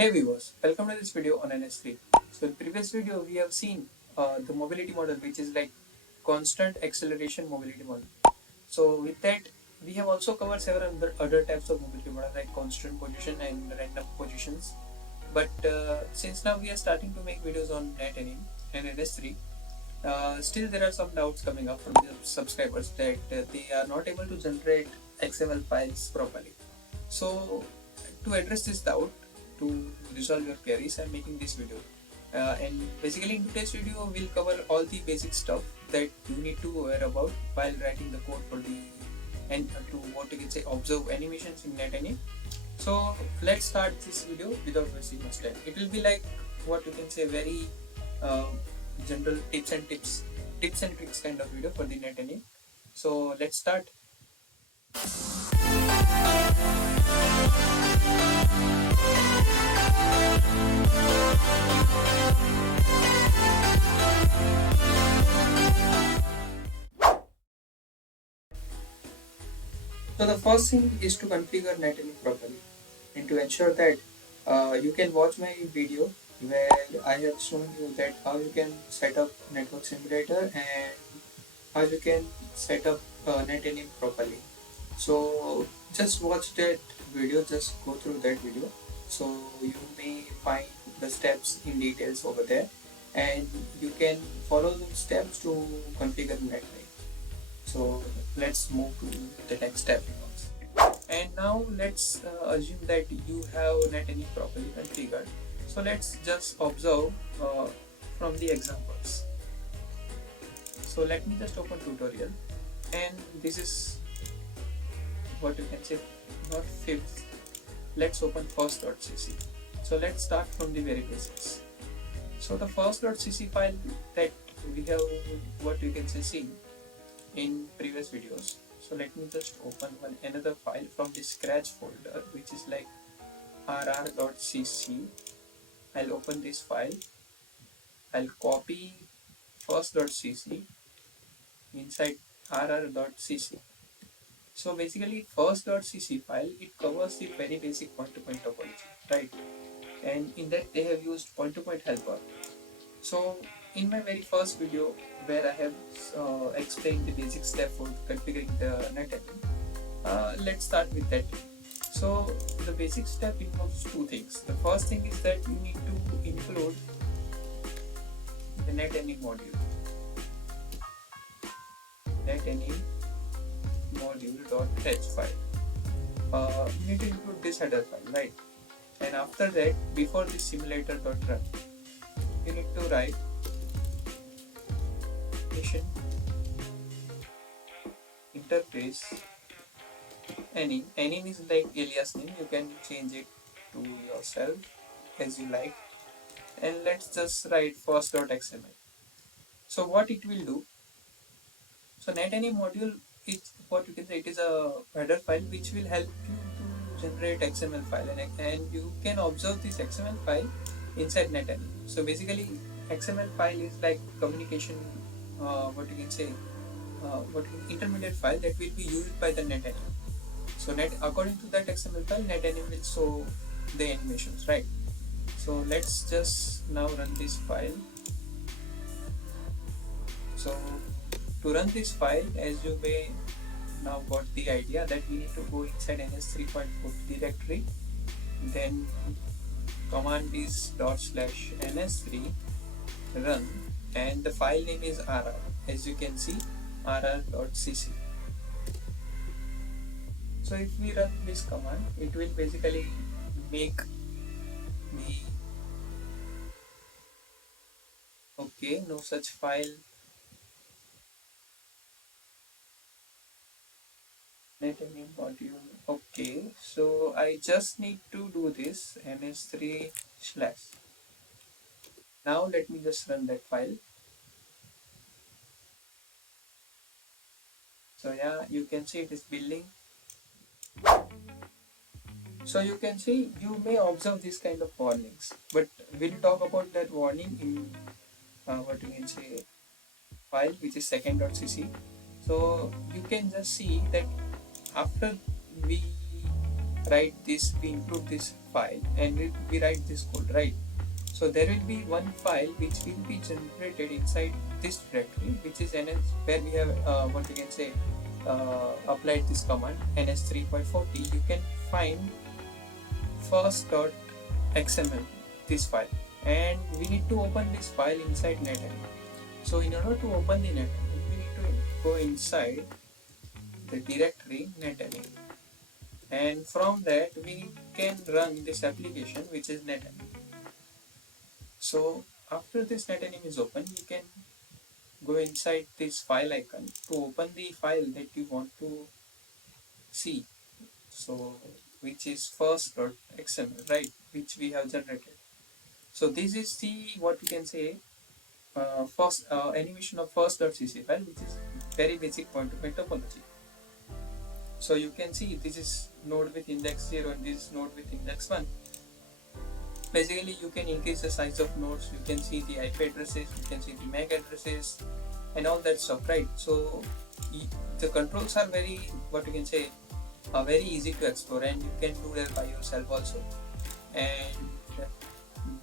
Hey viewers, welcome to this video on NS3. So in previous video we have seen the mobility model, which is like constant acceleration mobility model. So with that we have also covered several other types of mobility model like constant position and random positions. But since now we are starting to make videos on NetAnim and NS3, still there are some doubts coming up from the subscribers that they are not able to generate XML files properly. So to address this doubt, to resolve your queries, I'm making this video. And basically in today's video, we'll cover all the basic stuff that you need to aware about while writing the code for the and to what you can say observe animations in NetAnim. So let's start this video without wasting much time. It will be like what you can say very uh, general tips and tricks kind of video for the NetAnim. So let's start. So the first thing is to configure NetAnim properly, and to ensure that you can watch my video where I have shown you that how you can set up network simulator and how you can set up NetAnim properly. So just watch that video, just go through that video. So you may find the steps in details over there, and you can follow those steps to configure NetAnim. So let's move to the next step. And now let's assume that you have NetAnim properly configured. So let's just observe from the examples. So let me just open tutorial, and this is what you can say not fifth. Let's open first.cc. So let's start from the very basics. So the first.cc file that we have what you can say seen in previous videos. So let me just open another file from the scratch folder, which is like rr.cc. I'll open this file. I'll copy first.cc inside rr.cc. So basically first.cc file, it covers the very basic point-to-point topology, right? And in that they have used point-to-point helper. So in my very first video where I have explained the basic step for configuring the NetAnim, let's start with that. So the basic step involves two things. The first thing is that you need to include the NetAnim module. NetAnim module.h file. You need to include this header file, right? And after that, before this simulator.run, you need to write interface anim is like alias name, you can change it to yourself as you like, and let's just write first.xml. So what it will do, so NetAnim module is what you can say, it is a header file which will help you to generate XML file, and you can observe this XML file inside NetAnim. So basically XML file is like communication what you can say intermediate file that will be used by the NetAnim. So according to that XML file, NetAnim will show the animations, right? So let's just now run this file. So to run this file, as you may now got the idea that we need to go inside NS 3.4 directory, then command is /ns3 run, and the file name is rr, as you can see, rr.cc. So if we run this command, it will basically make the okay, no such file, NetAnim module. Okay, so I just need to do this ns3 /. Now let me just run that file. So yeah, you can see it is building. So you can see, you may observe this kind of warnings, but we'll talk about that warning in what you can say file, which is second.cc. So you can just see that after we write this, we include this file and we write this code, right? So there will be one file which will be generated inside this directory, which is ns, where we have what you can say applied this command ns 3.40. You can find first.xml, this file, and we need to open this file inside NetAnim. So in order to open the NetAnim, we need to go inside the directory NetAnim, and from that we can run this application which is NetAnim. So after this NetAnim is open, you can go inside this file icon to open the file that you want to see. So which is first.xml, right, which we have generated. So this is the what we can say first animation of first.cc file, which is very basic point of topology. So you can see this is node with index 0 and this is node with index 1. Basically you can increase the size of nodes, you can see the IP addresses, you can see the MAC addresses and all that stuff, right? So the controls are very, what you can say, very easy to explore, and you can do that by yourself also. And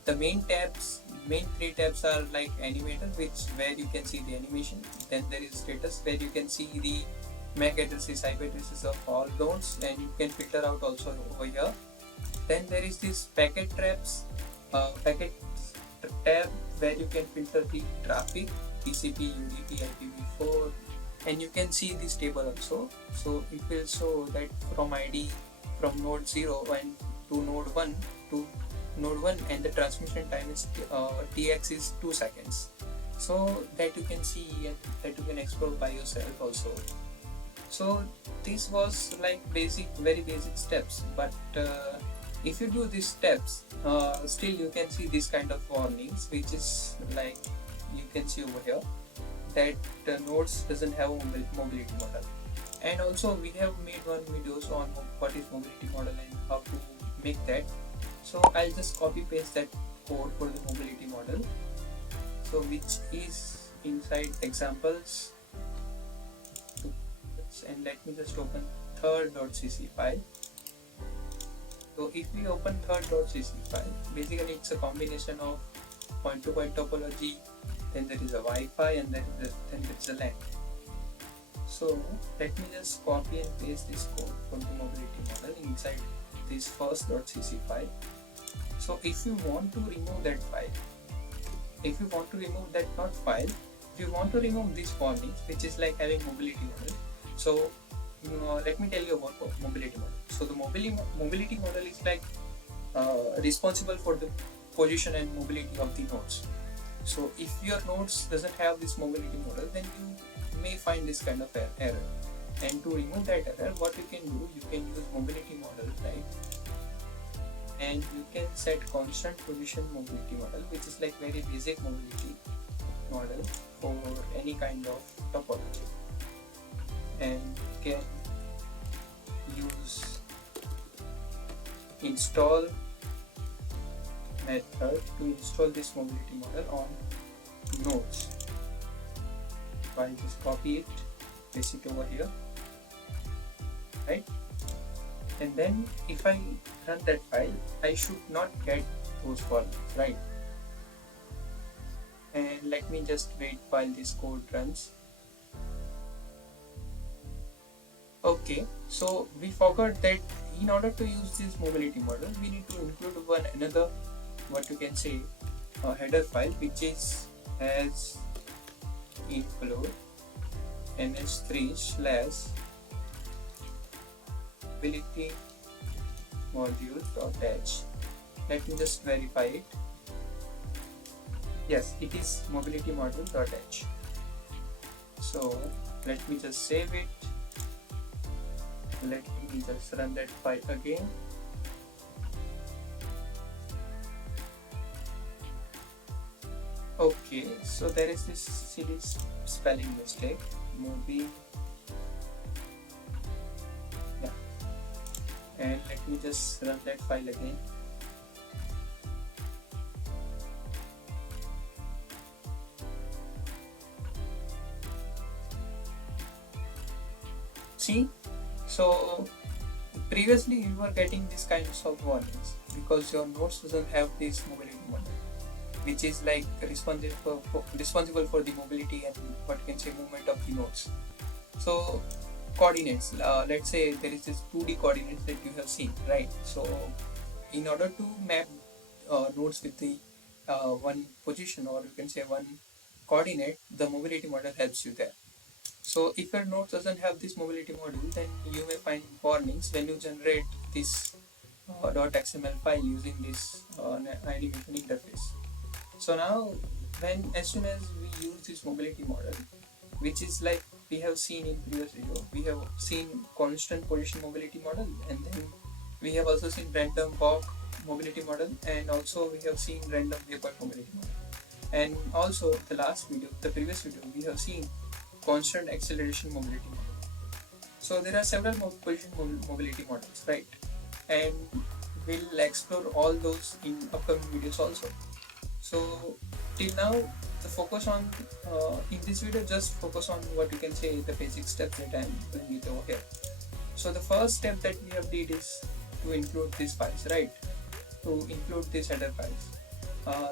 the main three tabs are like animator, which where you can see the animation. Then there is status, where you can see the MAC addresses, IP addresses of all nodes, and you can filter out also over here. Then there is this packet tab, where you can filter the traffic, TCP, UDP, IPv4, and you can see this table also. So it will show that from ID from node 0 and to node 1 and the transmission time is TX is 2 seconds. So that you can see and that you can explore by yourself also. So this was like very basic steps, but if you do these steps, still you can see this kind of warnings, which is like you can see over here that nodes doesn't have a mobility model. And also we have made one videos on what is mobility model and how to make that. So I'll just copy paste that code for the mobility model, so which is inside examples. And let me just open third.cc file. So if we open third.cc file, basically it's a combination of point-to-point topology, then there is a Wi-Fi, and then there is a LAN. So let me just copy and paste this code for the mobility model inside this first.cc file. So if you want to remove that file, if you want to remove that not file, if you want to remove this warnings, which is like having mobility model. So let me tell you about mobility model. So the mobility model is like responsible for the position and mobility of the nodes. So if your nodes doesn't have this mobility model, then you may find this kind of error. And to remove that error, what you can do, you can use mobility model, right? And you can set constant position mobility model, which is like very basic mobility model for any kind of topology. And can use install method to install this mobility model on nodes. So I'll just copy it, paste it over here, right? And then if I run that file, I should not get those warnings, right? And let me just wait while this code runs. Okay, so we forgot that in order to use this mobility model, we need to include another, what you can say, header file, which is as include ns3 slash mobility module.h. Let me just verify it. Yes, it is mobility module.h. So let me just save it. Let me just run that file again. Okay, so there is this silly spelling mistake. Movie. Yeah. And let me just run that file again. See? So Previously you were getting these kinds of warnings because your nodes doesn't have this mobility model, which is like responsible for the mobility and what you can say movement of the nodes. So coordinates, let's say there is this 2D coordinates that you have seen, right? So in order to map nodes with the one position, or you can say one coordinate, the mobility model helps you there. So if your node doesn't have this mobility model, then you may find warnings when you generate this .xml file using this animation interface. So now, as soon as we use this mobility model, which is like we have seen in previous video, we have seen constant position mobility model, and then we have also seen random walk mobility model, and also we have seen random waypoint mobility model. And also the previous video, we have seen constant acceleration mobility model. So there are several position mobility models, right? And we'll explore all those in upcoming videos also. So till now, the focus on in this video, just focus on what you can say the basic steps that I'm doing it over here. So the first step that we have did is to include these files, right? To include these header files.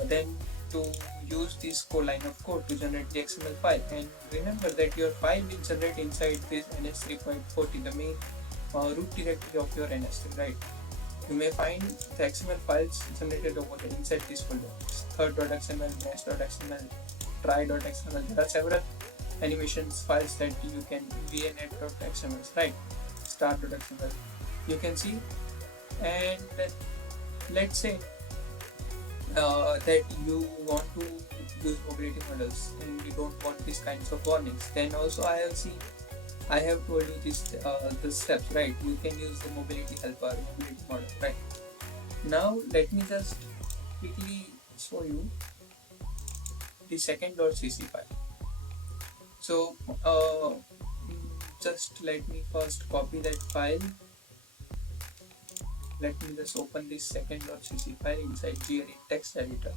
Then to use this line of code to generate the XML file, and remember that your file will generate inside this ns3.40, the main root directory of your ns3, right? You may find the XML files generated over there inside this folder. Third.xml, mesh.xml, try.xml. There are several animations files that you can vnet.xml, right? Start.xml. You can see, and let's say that you want to use mobility models and you don't want these kinds of warnings. Then also I have told you the steps, right? You can use the mobility helper, mobility model, right? Now let me just quickly show you the second.cc file. So just let me first copy that file. Let me just open this second.cc file inside gedit text editor.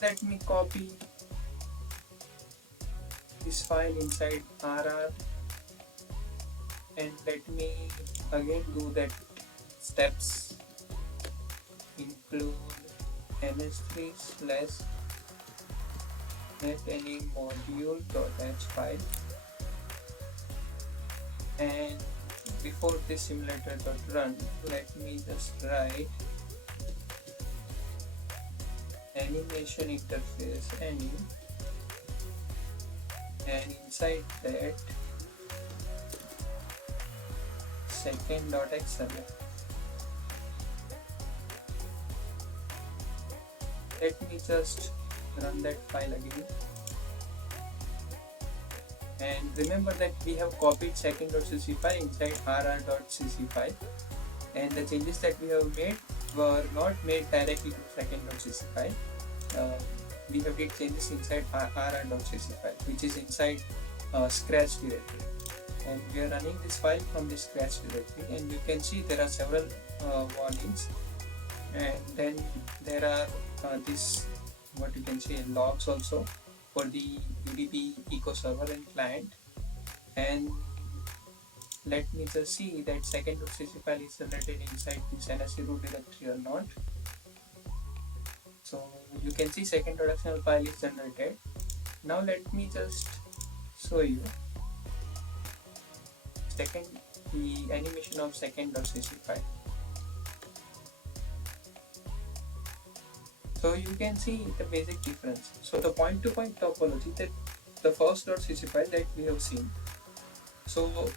Let me copy this file inside RR, and let me again do that steps, include ns3 slash NetAnim module.h file, and before this simulator.run, let me just write animation interface anim, and inside that second.xml. Let me just run that file again, and remember that we have copied second.cc file inside rr.cc file, and the changes that we have made were not made directly to second.cc file. We have made changes inside rr.cc file, which is inside scratch directory, and we are running this file from the scratch directory, and you can see there are several warnings, and then there are this what you can say logs also for the UDP eco server and client. And let me just see that second.cc file is generated inside this NSC root directory or not. So you can see second.xml file is generated. Now let me just show you the animation of second.cc file. So you can see the basic difference. So the point-to-point topology, that the first.cc file that we have seen. So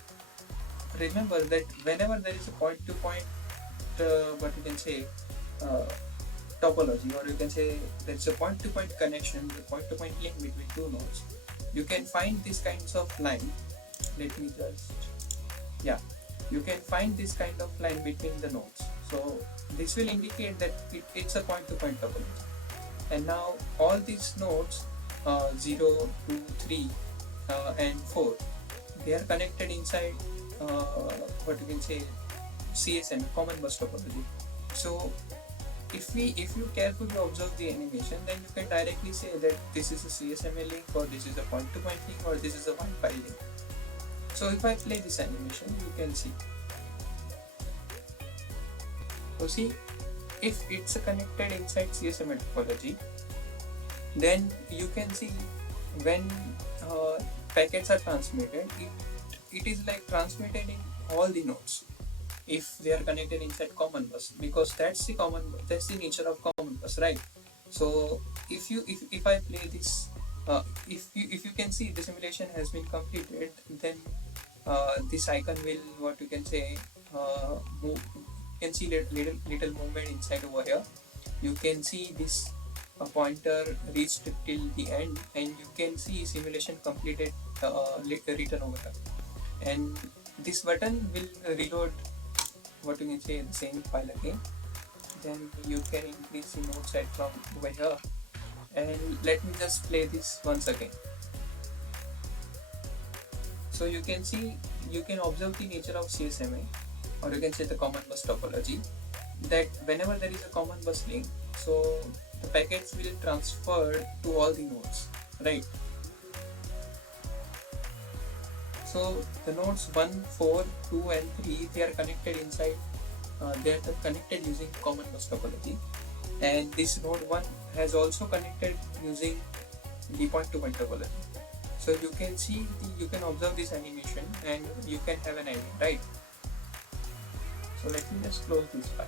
remember that whenever there is a point-to-point what you can say topology, or you can say there's a point-to-point connection, the point-to-point link between two nodes, you can find these kinds of line. Let me just, yeah, you can find this kind of line between the nodes. So this will indicate that it's a point-to-point topology. And now all these nodes 0, 2, 3 and 4, they are connected inside what you can say CSM, common bus topology. So if you carefully observe the animation, then you can directly say that this is a CSMA link, or this is a point-to-point link, or this is a Wi-Fi link. So if I play this animation, you can see. So see, if it's connected inside CSMA topology, then you can see when packets are transmitted, it is like transmitted in all the nodes if they are connected inside common bus, because that's the nature of common bus, right? So if I play this, if you can see the simulation has been completed, then this icon will, what you can say, move. You can see little movement inside over here. You can see this pointer reached till the end, and you can see simulation completed written over here. And this button will reload, what you can say, the same file again. Then you can increase the node size from over here, and let me just play this once again. So you can see, you can observe the nature of CSMA, or you can say the common bus topology, that whenever there is a common bus link, so the packets will transfer to all the nodes, right? So the nodes 1, 4, 2 and 3, they are connected inside, they are connected using common bus topology, and this node 1 has also connected using the point-to-point topology. So you can see, you can observe this animation and you can have an idea, right? So let me just close this file.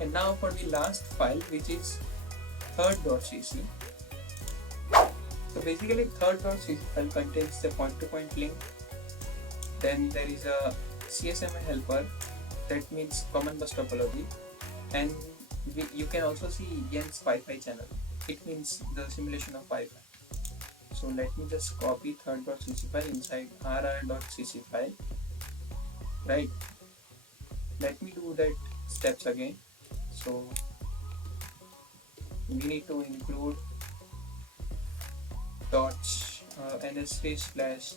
And now for the last file, which is third.cc. So basically third.cc file contains the point-to-point link. Then there is a csma helper, that means common bus topology, and you can also see Yen's Wi-Fi channel. It means the simulation of Wi-Fi. So let me just copy third.cc file inside rr.cc file, right? Let me do that steps again. So we need to include ns3 slash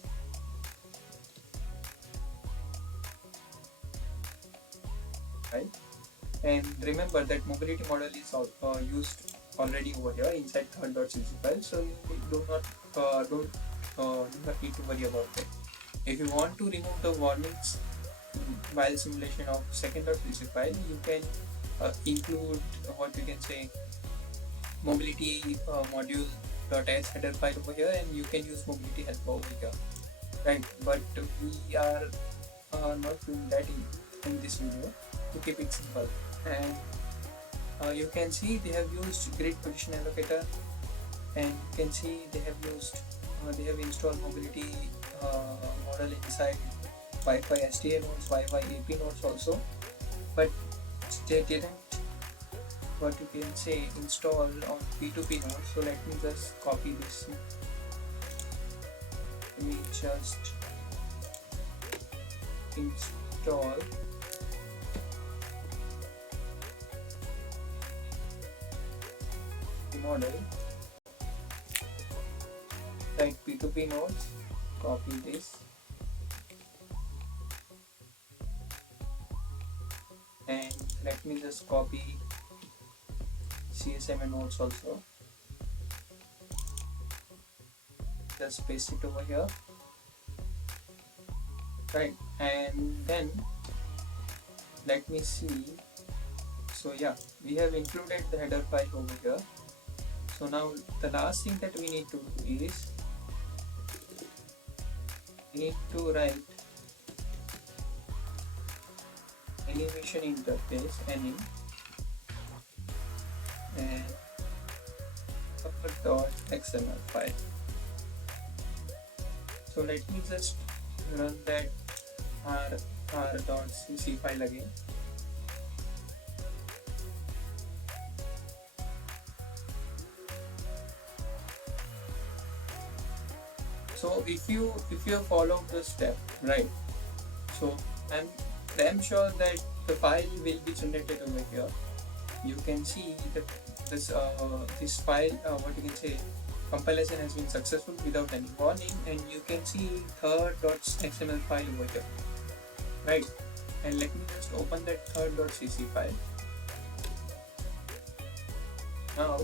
right, and remember that mobility model is used already over here inside third.cc file, so you do not need to worry about it. If you want to remove the warnings while simulation of second.cc file, you can include, what you can say, mobility module.h header file over here, and you can use mobility helper over here, right? But we are not doing that in this video, to keep it simple. And you can see they have used grid position allocator, and you can see they have installed mobility model inside Wi-Fi SDA nodes, Wi-Fi AP nodes also, but they didn't, what you can say, install on P2P nodes. So let me just copy this. Let me just install the model, right? P2P nodes, copy this, and let me just copy CSMA nodes also, just paste it over here, right? And then let me see. So yeah, we have included the header file over here. So now the last thing that we need to do is we need to write animation interface anim and .xml file. So let me just run that r.cc file again. So if you follow the step, right, so I'm damn sure that the file will be generated over here. You can see that this file, what you can say, compilation has been successful without any warning, and you can see third.xml file over here, right? And let me just open that third.cc file. Now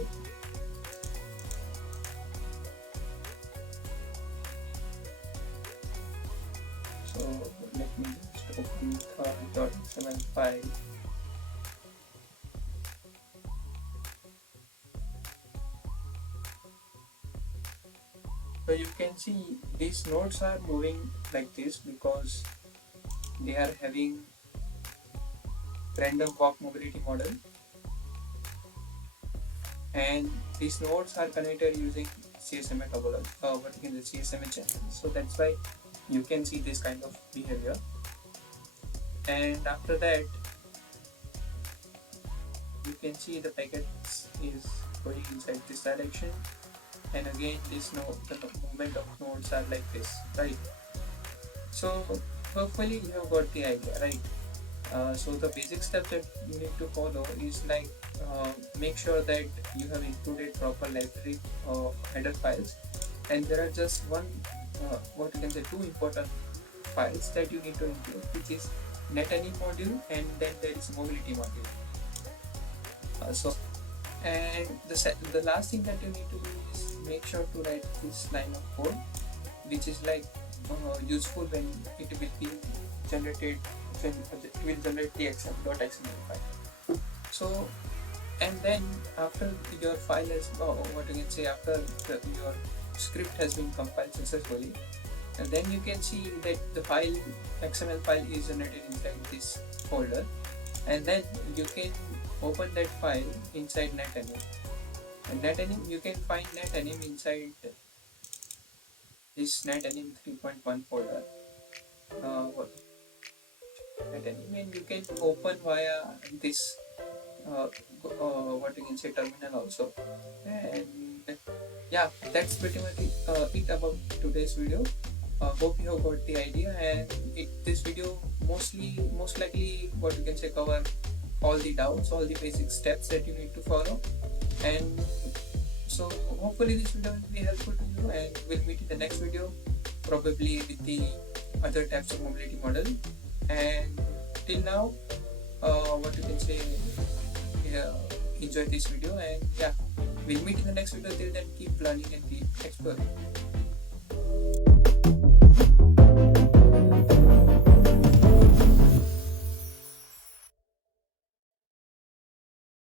third.xml file. So you can see these nodes are moving like this because they are having random walk mobility model, and these nodes are connected using csma topology, what you can say csma channel. So that's why you can see this kind of behavior. And after that, you can see the packets is going inside this direction, and again this node, the movement of nodes are like this, right? So hopefully you have got the idea, right? So the basic step that you need to follow is like make sure that you have included proper library header files, and there are just what you can say two important files that you need to include, which is NetAnim module, and then there is mobility module. And the last thing that you need to do is make sure to write this line of code, which is like useful when it will be generated, when it will generate the .xml file. So, and then after your file has, what you can say, after your script has been compiled successfully, and then you can see that the file XML file is generated inside this folder, and then you can open that file inside NetAnim. And NetAnim, you can find NetAnim inside this NetAnim 3.1 folder. NetAnim, and you can open via this what you can say terminal also. And yeah, that's pretty much it about today's video. Hope you have got the idea, and this video most likely what you can say cover all the doubts, all the basic steps that you need to follow. And so hopefully this video will be helpful to you, and we'll meet in the next video, probably with the other types of mobility model. And till now, what you can say, enjoy this video, and yeah, we'll meet in the next video. Till then, keep learning and keep exploring.